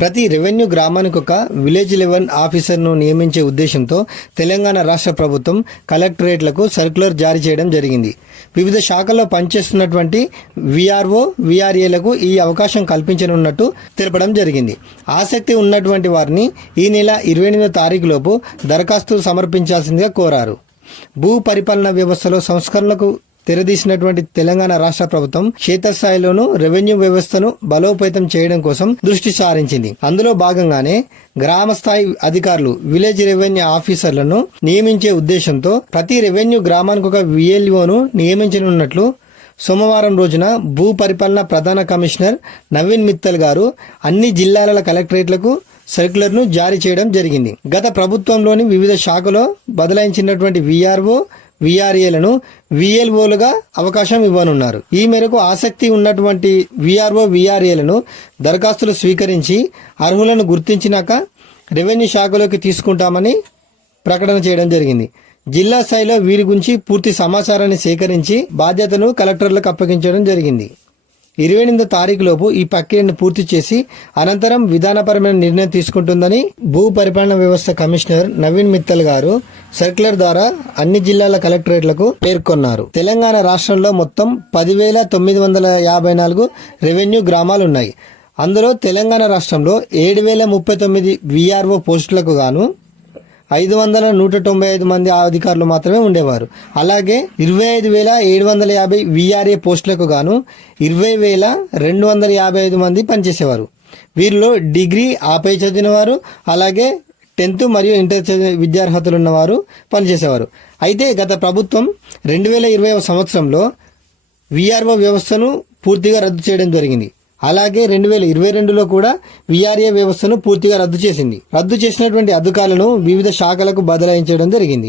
ప్రతి రెవెన్యూ గ్రామానికి ఒక విలేజ్ లెవెల్ ఆఫీసర్ను నియమించే ఉద్దేశంతో తెలంగాణ రాష్ట్ర ప్రభుత్వం కలెక్టరేట్లకు సర్క్యులర్ జారీ చేయడం జరిగింది. వివిధ శాఖల్లో పనిచేస్తున్నటువంటి వీఆర్ఓ, వీఆర్ఏలకు ఈ అవకాశం కల్పించనున్నట్టు తెలపడం జరిగింది. ఆసక్తి ఉన్నటువంటి వారిని ఈ నెల 28వ తారీఖులోపు దరఖాస్తు సమర్పించాల్సిందిగా కోరారు. భూ పరిపాలన వ్యవస్థలో సంస్కరణలకు తెరదీసినటువంటి తెలంగాణ రాష్ట్ర ప్రభుత్వం క్షేత్రస్థాయిలోనూ రెవెన్యూ వ్యవస్థను బలోపేతం చేయడం కోసం దృష్టి సారించింది. అందులో భాగంగానే గ్రామ స్థాయి అధికారులు, విలేజ్ రెవెన్యూ ఆఫీసర్లను నియమించే ఉద్దేశంతో ప్రతి రెవెన్యూ గ్రామానికి ఒక విఎల్ఓను నియమించనున్నట్లు సోమవారం రోజున భూ పరిపాలన ప్రధాన కమిషనర్ నవీన్ మిత్తల్ గారు అన్ని జిల్లాల కలెక్టరేట్లకు సర్క్యులర్ను జారీ చేయడం జరిగింది. గత ప్రభుత్వంలోని వివిధ శాఖలో బదలాయించినటువంటి వీఆర్ఓ, వీఆర్ఏలను వీఎల్ఓలుగా అవకాశం ఇవ్వనున్నారు. ఈ మేరకు ఆసక్తి ఉన్నటువంటి వీఆర్ఓ, వీఆర్ఏలను దరఖాస్తులు స్వీకరించి అర్హులను గుర్తించినాక రెవెన్యూ శాఖలోకి తీసుకుంటామని ప్రకటన చేయడం జరిగింది. జిల్లా స్థాయిలో వీరి గురించి పూర్తి సమాచారాన్ని సేకరించి బాధ్యతను కలెక్టర్లకు అప్పగించడం జరిగింది. 28వ తారీఖులోపు ఈ ప్రక్రియను పూర్తి చేసి అనంతరం విధానపరమైన నిర్ణయం తీసుకుంటుందని భూ పరిపాలన వ్యవస్థ కమిషనర్ నవీన్ మిత్తల్ గారు సర్క్యులర్ ద్వారా అన్ని జిల్లాల కలెక్టరేట్లకు పేర్కొన్నారు. తెలంగాణ రాష్ట్రంలో మొత్తం 10,954 రెవెన్యూ గ్రామాలున్నాయి. అందులో తెలంగాణ రాష్ట్రంలో 7,039 వీఆర్ఓ పోస్టులకు గాను 5,195 మంది అధికారులు మాత్రమే ఉండేవారు. అలాగే 25,750 వీఆర్ఏ పోస్టులకు గాను 20,255 మంది పనిచేసేవారు. వీరిలో డిగ్రీ ఆపై చదివినవారు, అలాగే 10th మరియు ఇంటర్ విద్యార్హతలు ఉన్నవారు పనిచేసేవారు. అయితే గత ప్రభుత్వం 2020 సంవత్సరంలో వీఆర్ఓ వ్యవస్థను పూర్తిగా రద్దు చేయడం జరిగింది. అలాగే 2022లో కూడా వీఆర్ఏ వ్యవస్థను పూర్తిగా రద్దు చేసింది. రద్దు చేసినటువంటి అధికారులను వివిధ శాఖలకు బదలాయించడం జరిగింది.